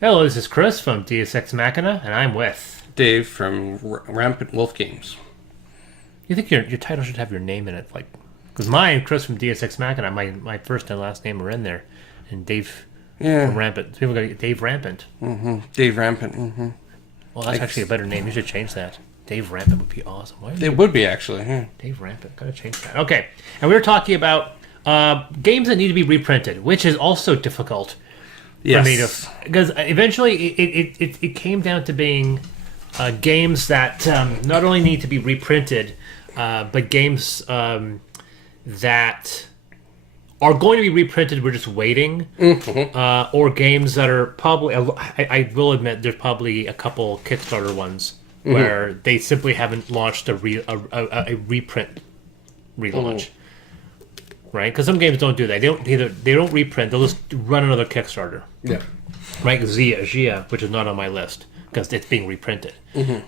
Hello, this is Chris from Deus Ex Machina, and I'm with. Dave from Rampant Wolf Games. You think your title should have your name in it, like? Because mine, Chris from Deus Ex Machina, my first and last name are in there, and Dave from Rampant. People got to get Dave Rampant. Dave Rampant. Well, that's actually a better name. You should change that. Dave Rampant would be awesome. Why It would be, actually. Dave Rampant? Gotta change that. Okay, and we were talking about games that need to be reprinted, which is also difficult. Yes. For me to, because eventually it came down to being games that not only need to be reprinted, but games that are going to be reprinted. We're just waiting, or games that are probably. I will admit, there's probably a couple Kickstarter ones where they simply haven't launched a reprint relaunch. Right, because some games don't do that. They don't reprint. They'll just run another Kickstarter. Yeah. Right, Gia, which is not on my list because it's being reprinted.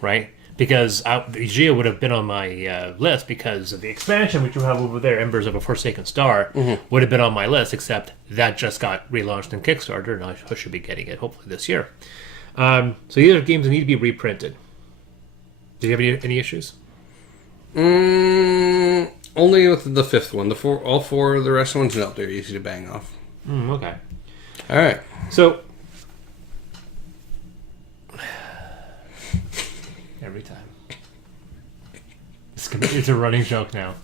Right, because Gia would have been on my list because of the expansion which you have over there, Embers of a Forsaken Star, would have been on my list. Except that just got relaunched in Kickstarter, and I should be getting it hopefully this year. So these are games that need to be reprinted. Do you have any issues? Only with the fifth one. All four of the rest ones, no, they're easy to bang off. Okay. All right. So every time it's a running joke now.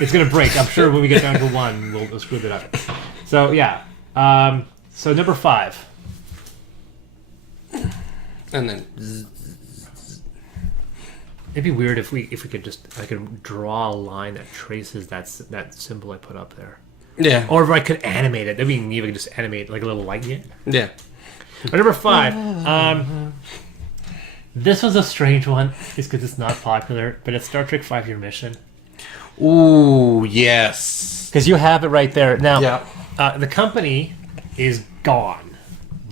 It's gonna break. I'm sure when we get down to one, we'll screw it up. So yeah. So number 5. And then It'd be weird if we could I could draw a line that traces that symbol I put up there. yeah, Or if I could animate it. I mean, you could just animate like a little light yet. yeah. But number 5, this was a strange one, just because it's not popular, but it's Star Trek 5-Year Mission. Ooh, yes. Because you have it right there. Now, Yeah. the company is gone.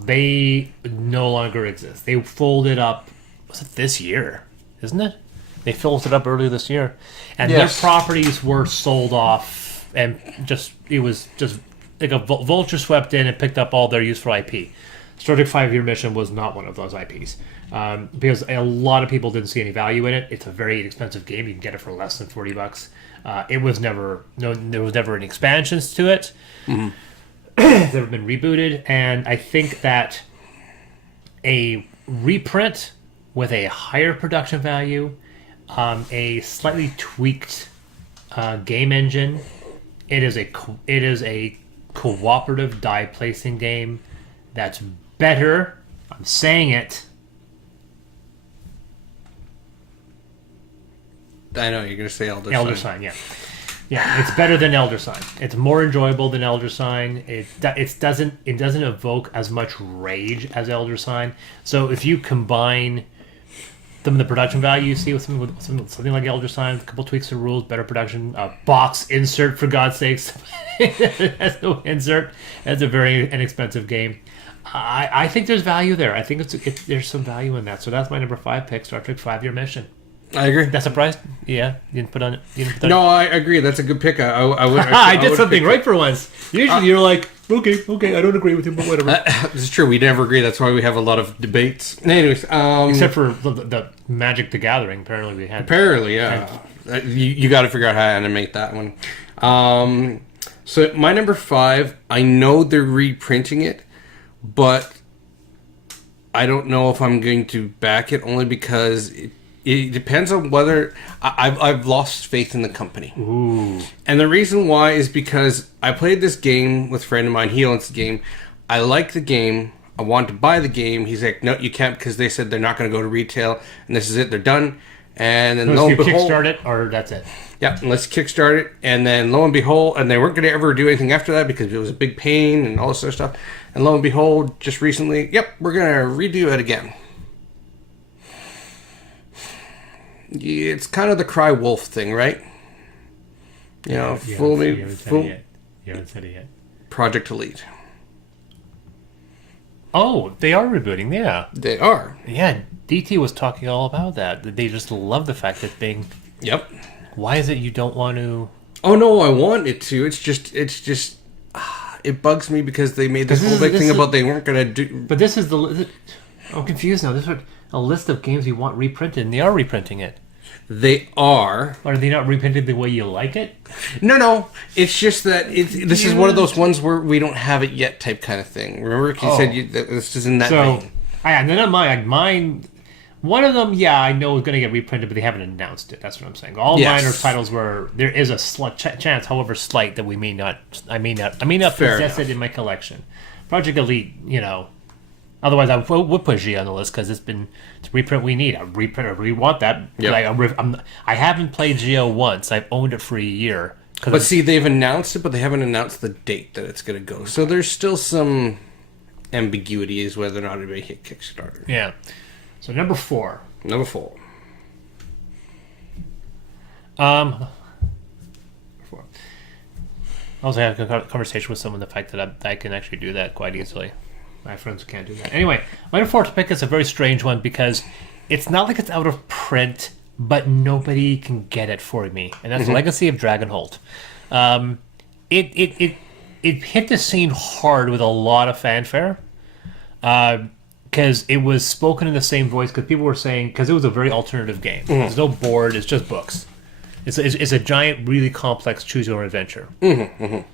They no longer exist. They folded up, was it this year? Isn't it? They folded it up earlier this year. And Yes. their properties were sold off, and it was just like a vulture swept in and picked up all their useful IP. Star Trek 5-Year Mission was not one of those IPs. Because a lot of people didn't see any value in it. It's a very inexpensive game. You can get it for less than $40. There was never any expansions to it. It's never been rebooted, and I think that a reprint with a higher production value, a slightly tweaked game engine, it is a cooperative die placing game that's better. I'm saying it. I know you're gonna say Elder Sign, yeah. Yeah, it's better than Elder Sign. It's more enjoyable than Elder Sign. It doesn't evoke as much rage as Elder Sign. So if you combine some of the production value you see with something like Elder Sign, a couple tweaks to rules, better production, box insert for God's sakes, as no insert, that's a very inexpensive game. I think there's value there. I think there's some value in that. So that's my number 5 pick, Star Trek 5-Year Mission. I agree. That surprised? Yeah, you didn't put on it. No, I agree. That's a good pick. I did something right for once. Usually you're like, okay, I don't agree with you, but whatever. This is true. We never agree. That's why we have a lot of debates. Anyways, Except for the Magic the Gathering, apparently we had. apparently, yeah. You got to figure out how to animate that one. So my number 5, I know they're reprinting it, but I don't know if I'm going to back it only because it depends on whether I've lost faith in the company. Ooh. And the reason why is because I played this game with a friend of mine. He owns the game. I like the game. I want to buy the game. He's like, no, you can't because they said they're not going to go to retail. And this is it. They're done. And then lo and you behold, kickstart it, or that's it. yeah, let's kickstart it. And then lo and behold, and they weren't going to ever do anything after that because it was a big pain and all this other stuff. And lo and behold, just recently, yep, we're going to redo it again. It's kind of the Cry Wolf thing, right? You know, You fool me, haven't said fool. it yet. You haven't said it yet. Project Elite. Oh, they are rebooting, yeah. They are. Yeah, DT was talking all about that. They just love the fact that being... Yep. Why is it you don't want to... Oh no, I want it to. It's just it bugs me because they made this This whole is- big this thing is- about they weren't going to do. But this is I'm confused now. This is a list of games you want reprinted, and they are reprinting it. They are. Or are they not reprinted the way you like it? No. It's just that this is one of those ones where we don't have it yet type kind of thing. Remember, you said that this is in that So, vein. and then mine. One of them, yeah, I know is going to get reprinted, but they haven't announced it. That's what I'm saying. All Yes. mine are titles where there is a chance, however slight, that we may not. I may not Fair possess enough. it in my collection. Project Elite, Otherwise, I would put G on the list because it's a reprint we need. A reprint, I really want that. Yep. I haven't played Geo once. I've owned it for a year. But see, they've announced it, but they haven't announced the date that it's going to go. So there's still some ambiguity as whether or not it may hit Kickstarter. Yeah. So number 4. Number 4. I also had a conversation with someone the fact that I can actually do that quite easily. My friends can't do that. Anyway, my number 4 pick is a very strange one because it's not like it's out of print, but nobody can get it for me, and that's Legacy of Dragonholt. It hit the scene hard with a lot of fanfare. Because it was spoken in the same voice, because people were saying, because it was a very alternative game. There's no board, it's just books. It's a giant, really complex choose-your-own adventure. It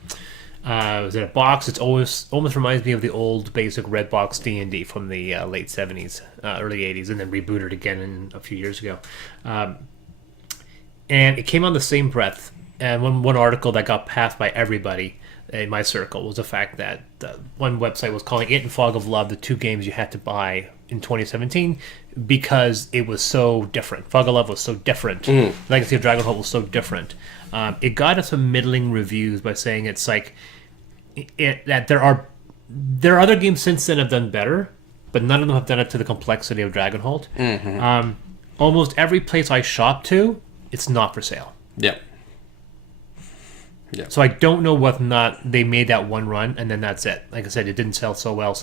was in a box. It almost reminds me of the old basic red box D&D from the late 70s, early 80s, and then rebooted again a few years ago. And it came on the same breath. And one article that got passed by everybody in my circle was the fact that one website was calling it and Fog of Love the 2 games you had to buy in 2017 because it was so different. Fog of Love was so different. Legacy of Dragonholt was so different. It got us some middling reviews by saying it's like that there are other games since then have done better, but none of them have done it to the complexity of Dragonholt. Almost every place I shop to, it's not for sale. Yep. So I don't know whether or not they made that one run and then that's it. Like I said, it didn't sell so well.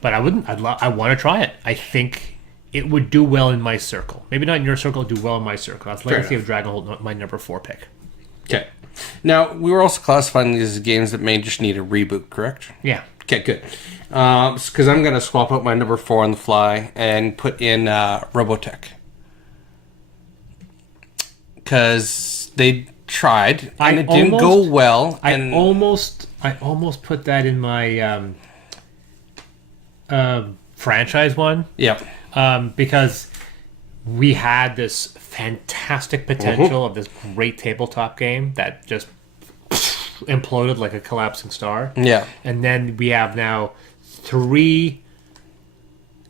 But I wouldn't. I want to try it. I think it would do well in my circle. Maybe not in your circle. Do well in my circle. That's Legacy of Dragonholt, my number 4 pick. Okay. Now, we were also classifying these as games that may just need a reboot, correct? Yeah. Okay, good. Because I'm going to swap out my number 4 on the fly and put in Robotech. Because they tried, and it didn't go well. I almost put that in my franchise one. Yep. Because we had this fantastic potential of this great tabletop game that just imploded like a collapsing star. Yeah. And then we have now 3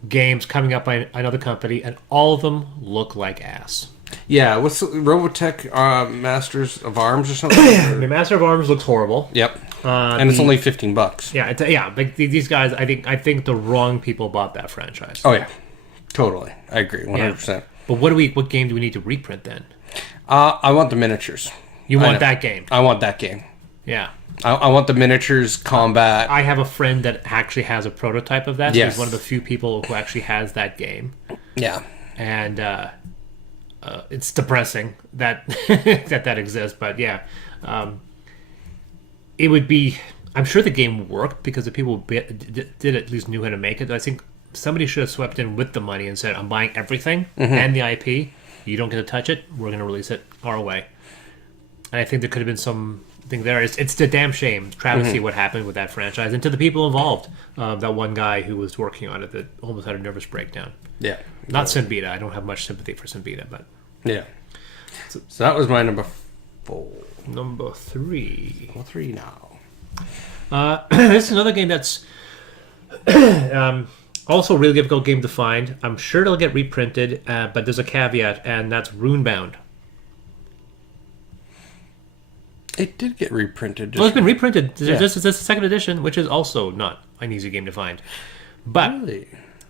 games coming up by another company, and all of them look like ass. Yeah, what's Robotech Masters of Arms or something? The Master of Arms looks horrible. Yep. And it's only $15. Yeah, like these guys, I think the wrong people bought that franchise. Oh yeah, totally. I agree, 100%. But what game do we need to reprint then? I want the miniatures. You want that game? I want that game. Yeah. I want the miniatures combat. I have a friend that actually has a prototype of that. So Yes. he's one of the few people who actually has that game. Yeah. And it's depressing that that exists. But yeah, it would be... I'm sure the game worked because the people did at least knew how to make it. I think somebody should have swept in with the money and said, I'm buying everything and the IP. You don't get to touch it. We're going to release it our way. And I think there could have been something there. It's a damn shame. Travesty what happened with that franchise. And to the people involved. That one guy who was working on it that almost had a nervous breakdown. Yeah. Not Simbita. I don't have much sympathy for Simbita, but... Yeah. So that was my number 4. Number 3. Well, 3 now. This is another game that's also a really difficult game to find. I'm sure it'll get reprinted, but there's a caveat, and that's Runebound. It did get reprinted. Well, it's been reprinted. Yeah. This is the second edition, which is also not an easy game to find. But Really?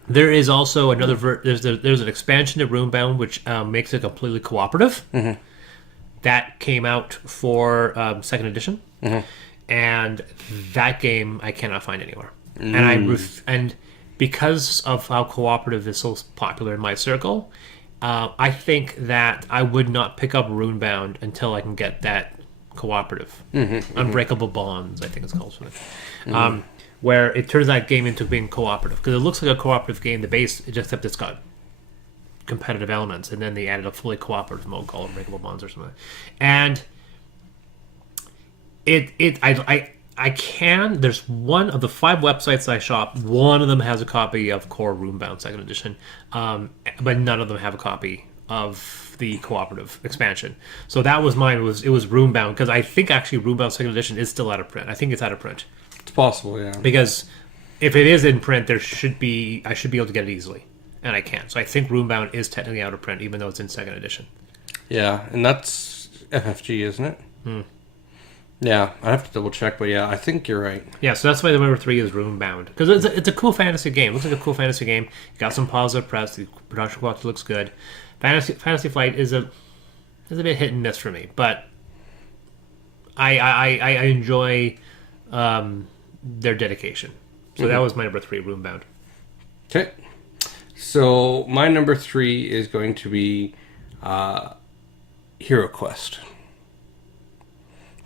there is also another... there's an expansion to Runebound, which makes it completely cooperative. That came out for second edition. And that game I cannot find anywhere. And because of how cooperative is so popular in my circle, I think that I would not pick up Runebound until I can get that cooperative. Unbreakable Bonds, I think it's called something. Where it turns that game into being cooperative. Because it looks like a cooperative game, the base, except it's got competitive elements. And then they added a fully cooperative mode called Unbreakable Bonds or something. And I can. There's one of the 5 websites I shop. One of them has a copy of Core Roombound Second Edition, but none of them have a copy of the cooperative expansion. So that was mine. It was Roombound, because I think actually Roombound Second Edition is still out of print. I think it's out of print It's possible, yeah. because if it is in print, I should be able to get it easily, and I can't. So I think Roombound is technically out of print, even though it's in Second Edition. Yeah, and that's FFG, isn't it? Yeah, I have to double check, but yeah, I think you're right. Yeah, so that's why the number 3 is Roombound, because it's a cool fantasy game. It looks like a cool fantasy game. It got some positive press. The production quality looks good. Fantasy Flight is a bit hit and miss for me, but I enjoy their dedication. So that was my number 3, Roombound. Okay. So my number 3 is going to be Hero Quest.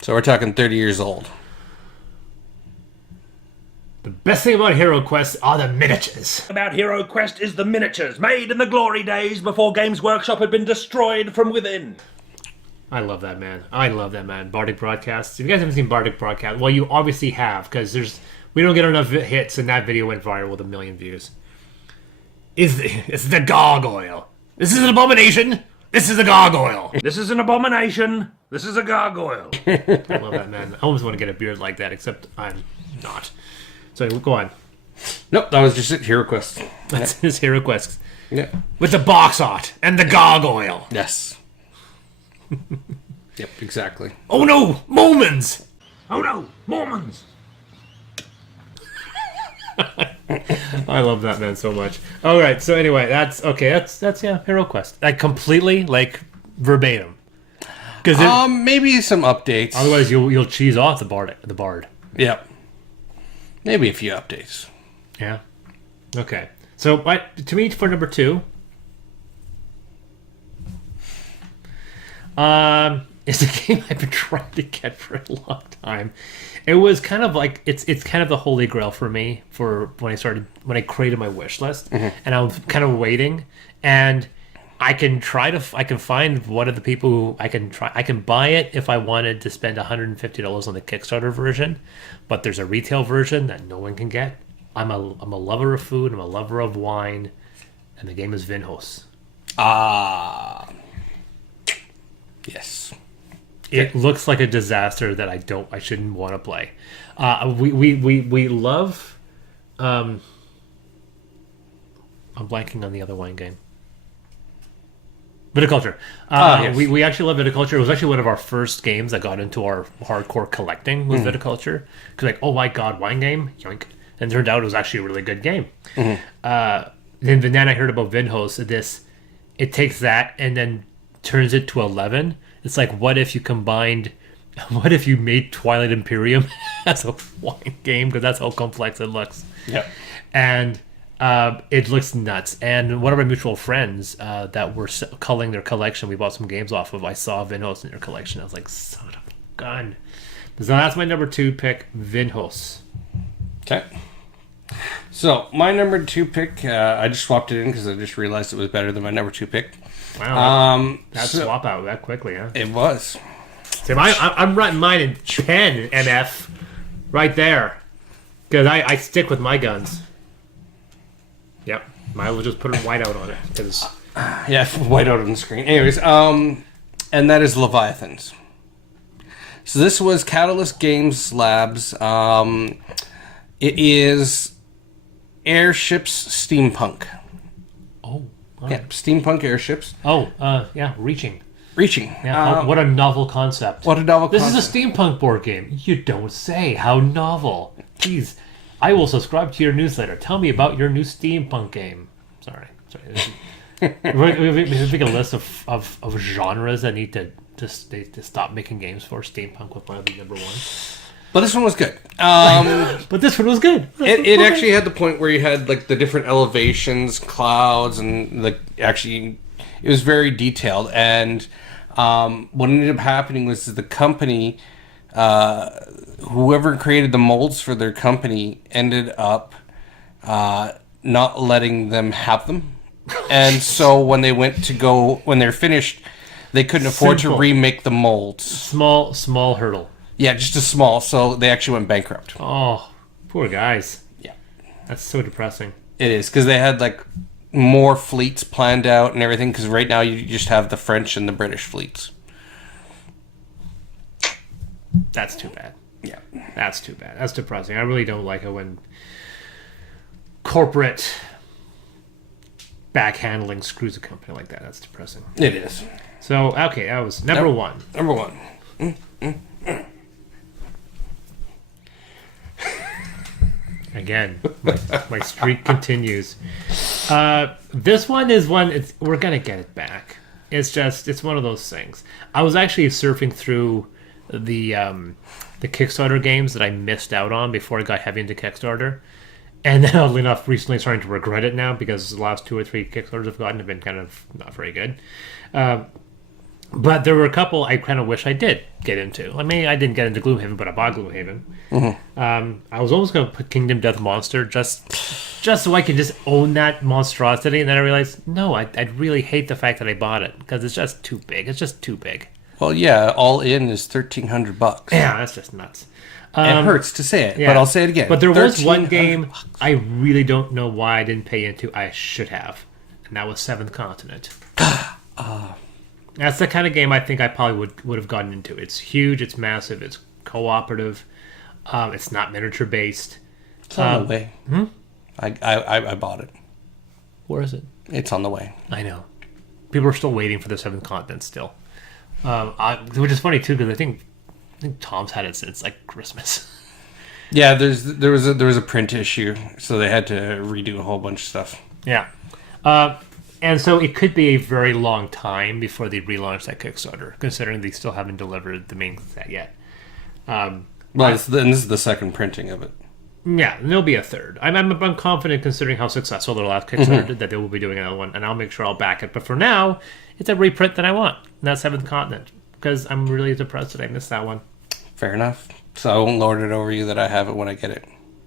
So we're talking 30 years old. The best thing about Hero Quest are the miniatures. About Hero Quest is the miniatures, made in the glory days before Games Workshop had been destroyed from within. I love that, man. Bardic Broadcasts. If you guys haven't seen Bardic Broadcast, well, you obviously have, because we don't get enough hits, and that video went viral with 1 million views. It's the gargoyle. This is an abomination. This is a gargoyle. This is an abomination. This is a gargoyle. I love that, man. I almost want to get a beard like that, except I'm not. So go on. Nope, that was just it. Hero Quest. That's his Hero Quest. Yeah. With the box art and the gargoyle. Yes. Yep, exactly. Oh no, Mormons! Oh no, Mormons! I love that, man, so much. All right, so anyway, that's Hero Quest. Like completely, like verbatim. Because maybe some updates. otherwise you'll cheese off the bard. Yep. Maybe a few updates. Yeah. Okay. So to me, for number 2, it's a game I've been trying to get for a long time. It was kind of like it's kind of the holy grail for me for when I created my wish list, and I was kind of waiting, and I can find one of the people who I can buy it if I wanted to spend $150 on the Kickstarter version, but there's a retail version that no one can get. I'm a lover of food, I'm a lover of wine, and the game is Vinhos. Yes. It looks like a disaster that I shouldn't want to play. We love. I'm blanking on the other wine game. Viticulture. Yes. We actually love Viticulture. It was actually one of our first games that got into our hardcore collecting was Viticulture. Because like, oh my god, wine game, yoink! And it turned out it was actually a really good game. Then I heard about Vinhos. It takes that and then turns it to 11. It's like, what if you made Twilight Imperium as a wine game? Because that's how complex it looks. Yep. And it looks nuts. And one of our mutual friends that were culling their collection, we bought some games off of. I saw Vinhos in their collection. I was like, son of a gun. So that's my number 2 pick, Vinhos. Okay. So my number 2 pick, I just swapped it in because I just realized it was better than my number 2 pick. Wow. That swap out that quickly, huh? It was. See, I'm writing mine in pen, MF, right there. Because I stick with my guns. Yep. Might as well just put a white out on it. Cause... Yeah, white out on the screen. Anyways, and that is Leviathans. So this was Catalyst Games Labs. It is airships steampunk. Oh. Yeah, steampunk airships. Oh, yeah, Reaching. Yeah, what a novel concept. What a novel This concept. is a steampunk board game. You don't say. How novel. Please, I will subscribe to your newsletter. Tell me about your new steampunk game. Sorry. We make a list of genres that need to stop making games for. Steampunk was probably number 1. But this one was good. But this one was good. It actually had the point where you had like the different elevations, clouds, and like actually it was very detailed. And What ended up happening was the company, whoever created the molds for their company, ended up not letting them have them. And so when they're finished, they couldn't afford Simple. to remake the molds. Small hurdle. Yeah, just a small. So they actually went bankrupt. Oh, poor guys. Yeah, That's so depressing. it is because they had like more fleets planned out and everything. Because right now you just have the French and the British fleets. That's too bad. Yeah, That's too bad. That's depressing. I really don't like it when corporate backhandling screws a company like that. That's depressing. it is. So, okay, that was number one. Number one. Again, my streak continues. This one is one, we're going to get it back. It's one of those things. I was actually surfing through the Kickstarter games that I missed out on before I got heavy into Kickstarter. And then, oddly enough, recently starting to regret it now because the last 2 or 3 Kickstarters I've gotten have been kind of not very good. But there were a couple I kind of wish I did get into. I mean, I didn't get into Gloomhaven, but I bought Gloomhaven. I was almost going to put Kingdom Death Monster just so I could just own that monstrosity. And then I realized, no, I really hate the fact that I bought it because it's just too big. It's just too big. Well, yeah, all in is $1,300. Yeah, that's just nuts. It hurts to say it, Yeah. but I'll say it again. But there was one $1,300. game I really don't know why I didn't pay into. I should have, and that was Seventh Continent. That's the kind of game I think I probably would have gotten into. It's huge, it's massive, it's cooperative, it's not miniature based. It's on the way. I bought it. Where is it? It's on the way. I know. People are still waiting for the Seventh Continent still, which is funny too because I think Tom's had it since like Christmas. Yeah, there was a print issue, so they had to redo a whole bunch of stuff. Yeah. And so it could be a very long time before they relaunch that Kickstarter, considering they still haven't delivered the main set yet. Well, and this is the second printing of it. Yeah, and there'll be a third. I'm confident, considering how successful their last Kickstarter did, that they will be doing another one, and I'll make sure I'll back it. But for now, it's a reprint that I want, and that's Seventh Continent, because I'm really depressed that I missed that one. Fair enough. So I won't lord it over you that I have it when I get it.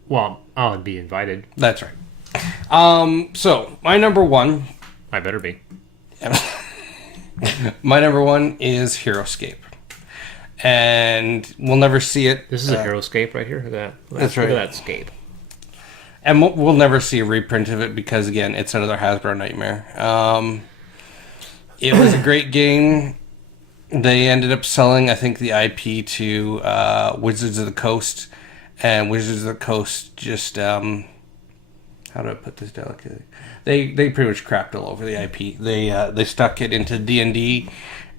Well, I'll be invited. That's right. So my number one. I better be. My number one is HeroScape. And we'll never see it. This is a HeroScape right here. Look at that. That's right. Look at that scape. And we'll never see a reprint of it because, again, it's another Hasbro nightmare. It was a great game. They ended up selling, I think, the IP to Wizards of the Coast. And Wizards of the Coast just... how do I put this delicately? They pretty much crapped all over the IP. They stuck it into D&D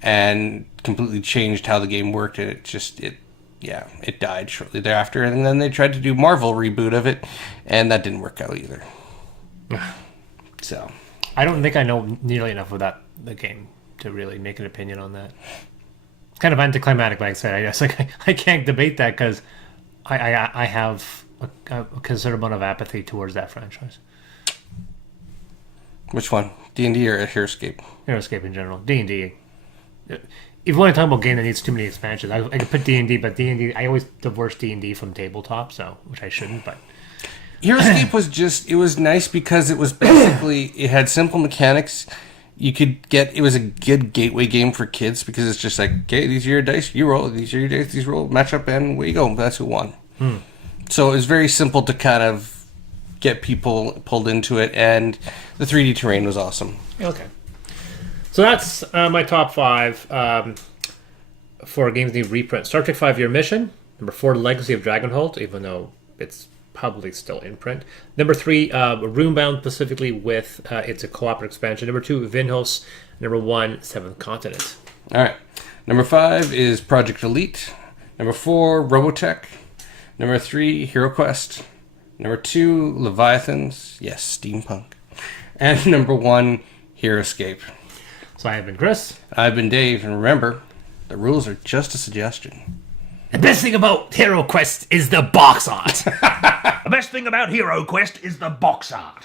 and completely changed how the game worked, and it died shortly thereafter. And then they tried to do Marvel reboot of it, and that didn't work out either. So I don't think I know nearly enough about the game to really make an opinion on that. It's kind of anticlimactic, like I said. I guess I can't debate that because I have a considerable amount of apathy towards that franchise. which one? D&D or HeroScape? HeroScape in general. D&D. If you want to talk about a game that needs too many expansions, I could put D&D, but D&D, I always divorce D&D from tabletop, so which I shouldn't, but HeroScape was nice because it was basically, it had simple mechanics. You could get, it was a good gateway game for kids because it's just like, okay, these are your dice, you roll, these are your dice, these roll, match up, and away you go. That's who won. So it was very simple to kind of get people pulled into it, and the 3D terrain was awesome. okay. So that's my top 5 for games need reprint. Star Trek 5 Year Mission. Number 4, Legacy of Dragonholt, even though it's probably still in print. Number 3, Roombound, specifically with it's a cooperative expansion. Number 2, Vinhos. Number 1, Seventh Continent. All right. Number 5 is Project Elite. Number 4, Robotech. Number 3, HeroQuest. Number 2, Leviathans. Yes, steampunk. And number 1, HeroScape. So I have been Chris. I've been Dave, and remember, the rules are just a suggestion. The best thing about HeroQuest is the box art. The best thing about HeroQuest is the box art.